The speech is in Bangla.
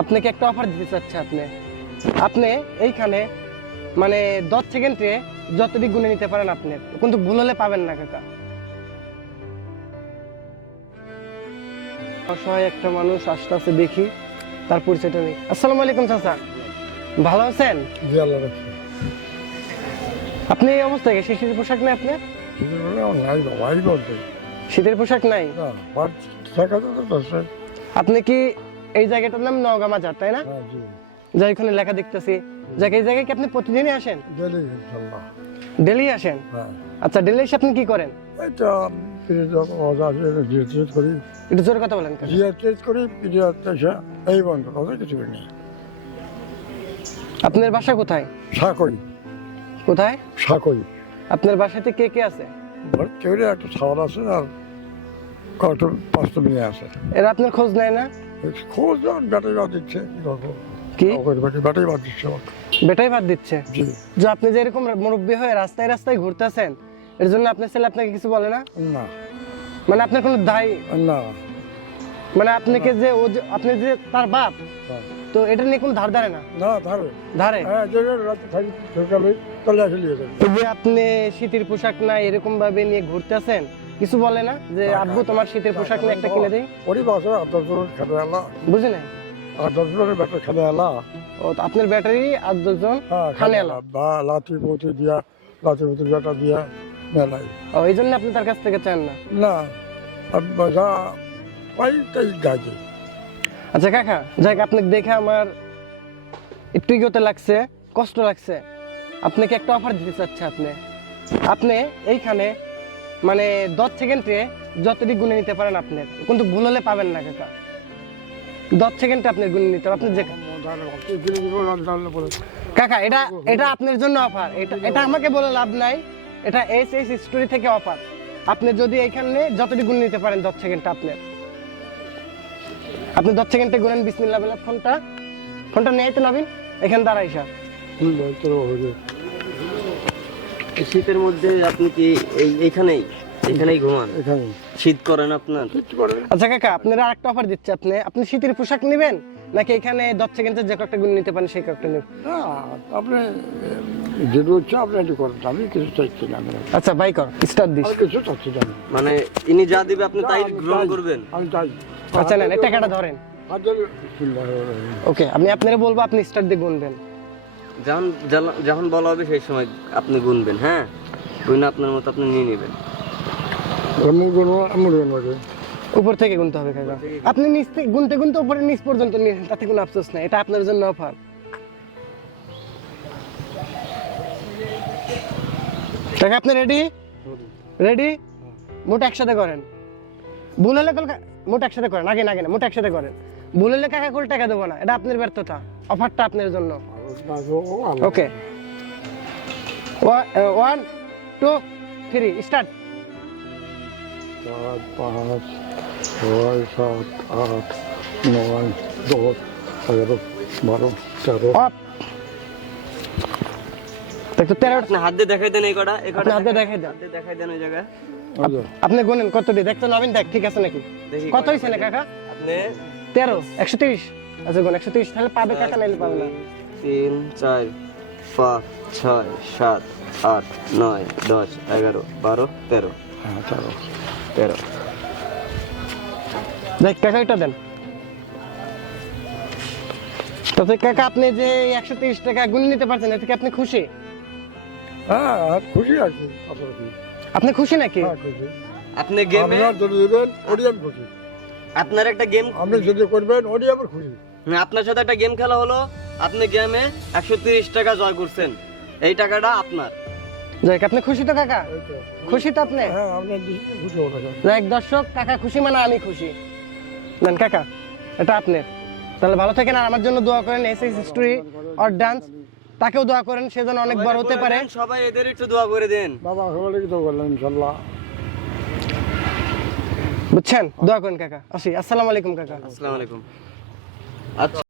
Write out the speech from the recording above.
আপনাকে একটা অফার দিতে চাচ্ছে। আপনি এইখানে মানে 10 সেকেন্ডে যতদিক গুনে নিতে পারেন আপনি, কিন্তু ভুল হলে পাবেন না কাকা। অসহায় একটা মানুষ আসতে আসতে দেখি, তার পরিচয়টা নেই। আসসালামু আলাইকুম চাচা, ভালো আছেন? জি আল্লাহ রাখছে। আপনি এই অবস্থায় শীতের পোশাক নেই আপনার? শীতের পোশাক নাই? আপনি কি এই জায়গাটার নাম নওগাঁ মাজার, তাই না? যা এখানে লেখা দেখতেছি, এই জায়গায় কি আপনি প্রতিদিনই আসেন? ডেলি আসেন? আচ্ছা, ডেলি এসে আপনি কি করেন? একটু জোরে কথা বলেন। আপনার বাসা কোথায়? কোথায়? আপনার বাসাতে কে কে আছে? একটা ছাওয়ার আছে আর কত 5টা মেয়ে আছে। এরা আপনার খোঁজ নেয় না? খোঁজ ব্যাটারি বাদ দিচ্ছে। কি ব্যাটারি বাদ দিচ্ছে? বেটাই বাদ দিচ্ছে? যে আপনি যে এরকম মুরব্বী হয়ে রাস্তায় রাস্তায় ঘুরতেছেন, এর জন্য আপনার ছেলে আপনাকে কিছু বলে না? না, মানে আপনার কোনো দায় না, মানে আপনাকে যে আপনি যে তার বাপ, তো এটা নিয়ে কোনো ধার ধারে না? না ধারে যে আপনি শীতের পোশাক না এরকম ভাবে নিয়ে ঘুরতেছেন, কিছু বলে না যে আব্বু তোমার শীতের পোশাক নিয়ে একটা কিনে দেই? বুঝি নাই। আপনার ব্যাটারি 8-10 জন খানে আলা লাঠি পৌঁছে দিয়া ব্যাটা দিয়া মেলাই। এই জন্য আপনি তার কাছ থেকে চান না? না, গাছে। আচ্ছা কাকা, যাক আপনাকে দেখে আমার একটু ইগোতে লাগছে, কষ্ট লাগছে। আপনাকে একটা অফার দিতে চাচ্ছে। আপনি এইখানে মানে 10 সেকেন্ডে যতদিক গুনে নিতে পারেন আপনি, কিন্তু ভুল হলে পাবেন না কাকা। 10 সেকেন্ডে আপনি গুনে নিতে হবে। আপনি যে কাকা, এটা আপনার জন্য অফার। এটা আমাকে বলে লাভ নাই, এটা এসএস স্টোরি থেকে অফার। আপনি যদি এইখানে যতদিক গুনে নিতে পারেন 10 সেকেন্ডে আপনি 10 সেকেন্ডে গুনেন। বিসমিল্লাহ বলে ফোনটা নিয়ে আইতে নবীন, এখানে দাঁড়াইসা। শীতের মধ্যে আপনি কি এইখানেই ঘুমান? শীত করেন আপনার? আচ্ছা কাকা, আপনারা আরেকটা অফার দিচ্ছে। আপনি শীতের পোশাক নেবেন নাকি এখানে 10 সেকেন্ডে যে কয়েকটা গুণ নিতে পারেন সেই কয়েকটা নেবেন? না, আপনি যেটা হচ্ছে আপনি এটা করেন, আমি কিছু চাইছি না। আচ্ছা বাই কর, স্টার্ট দিস। কিছু চাচ্ছি না, মানে ইনি যা দিবে আপনি তাই গ্রহণ করবেন? আমি চাই। আচ্ছা নেন, এই টাকাটা ধরেন। ওকে, আমি আপনারা বলবো, আপনি স্টার্ট দিয়ে গুনবেন। যখন বলা হবে সেই সময় আপনি গুনবেন। হ্যাঁ, গুনে আপনার মতো আপনি নিয়ে নেবেন। উপর থেকে গুনতে হবে কাকা। আপনি নিচ থেকে গুনতে উপরে নিচ পর্যন্ত নিয়ে, তাতে কোনো আফসোস নাই। এটা আপনার জন্য অফার। কাকা আপনি রেডি? মোট একসাথে করেন। ভুল হলে মোট একসাথে করেন। আগে না মোট একসাথে করেন। ভুল হলে কাকা কোল টাকা দেবো না, এটা আপনার ব্যর্থতা। অফারটা আপনার জন্য। ওকে, 1 2 3 স্টার্ট। 4 5 6 7 8 9 10 11 12 13। অফ। দেখো 13। আপনি হাত দিয়ে দেখাই দেন। আপনি হাত দিয়ে দেখাই দেন ওই জায়গায়। আপনি গুনেন কত দিয়ে, দেখতে নবীন দেখ ঠিক আছে নাকি? কত হইছে না কাকা? আপনি 13 130। আচ্ছা গুণ 130, তাহলে পাবে কাকা, নাইলে পাবে না। 3 4 5 6 7 8 9 10 11 12 13। হ্যাঁ 13। দেখ কাকা, এটা দেন। তাতে কাকা আপনি যে 130 টাকা গুণ নিতে পারছেন, এতে কি আপনি খুশি? হ্যাঁ খুশি আছি। আপনি খুশি নাকি? আপনি গেমে যদি দিবেন ওডি আমি খুশি। আপনার একটা গেম আপনি যদি করবেন ওডি আমি খুশি। আপনার সাথে একটা গেম খেলা হলো, আপনি গেমে 130 টাকা জয় করছেন, এই টাকাটা আপনার। যাক, আপনি খুশি তো কাকা? খুশি তো আপনি? হ্যাঁ, আপনি খুশি হবেন। যাক দর্শক, কাকা খুশি মানে আমি খুশি। নেন কাকা, এটা আপনার। তাহলে ভালো থাকেন, আর আমার জন্য দোয়া করেন। এসএস স্টোরি অর ডান্স, তাকেও দোয়া করেন, সে যেন অনেক বড় হতে পারে। সবাই এদের একটু দোয়া করে দেন। বাবা সবাইকে দোয়া করলেন ইনশাআল্লাহ। বুঝছেন? দোয়া করেন কাকা। আসি। আসসালামু আলাইকুম কাকা। আসসালামু আলাইকুম। আচ্ছা।